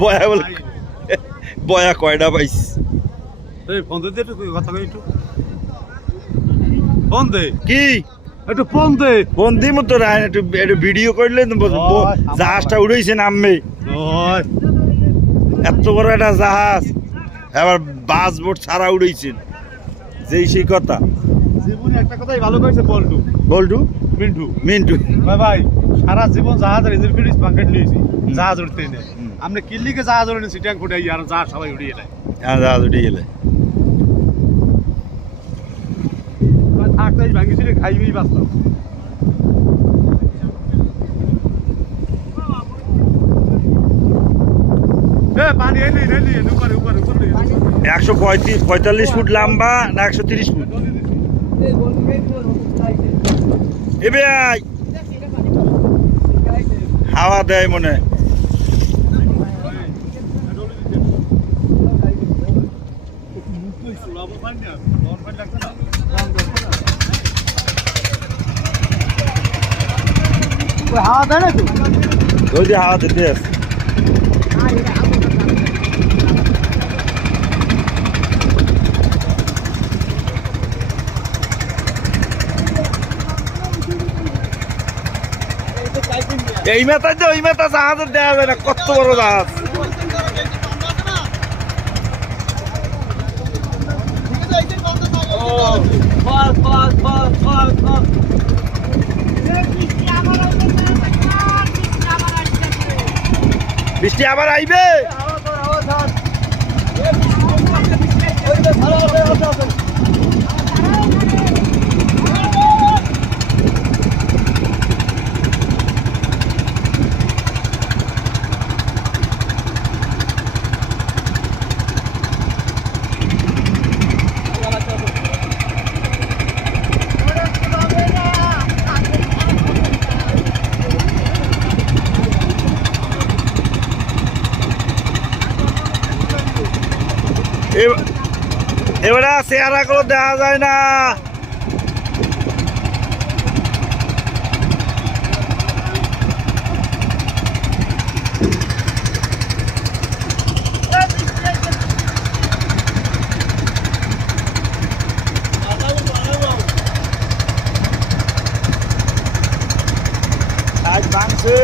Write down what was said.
বয়া বলে বয়া কয়টা পাইস কি একটু ফোন দে বন্দি মতো একটু একটু ভিডিও করলে জাহাজটা উড়েছে নামবে এত বড় একটা জাহাজ এবার বাস বোট ছাড়া উড়েছেন যেই সেই কথা জীবনে একটা কথাই ভালো কইছে বল্টু বল্টু মিন্টু মিন্টু ভাই সারা জীবন জাহাজ আর ইঞ্জিন ফিনিশ বাঙ্কেট নিয়েছি জাহাজ উঠতেই নেই আমরা কিল্লিকে জাহাজ উড়ে নিয়েছি ট্যাঙ্ক উঠে আর জাহাজ সবাই উড়িয়ে নেয় জাহাজ উঠে গেলে থাকতেই ভাঙিছিল খাইবেই বাঁচতাম পানি এলি রেলি উপরে উপরে উপরে 145 ফুট লম্বা না 130 ফুট এবে হাওয়া দেয় মনে হাওয়া দেয় না তো যদি হাওয়া দিতে আছে এই মেতায় তো ওই মেতা জাহাজের দেওয়া যায় না কত বড় জাহাজ বৃষ্টি আবার আইবে এবারে চেহারা করে দেখা যায় না আজ ভাঙছে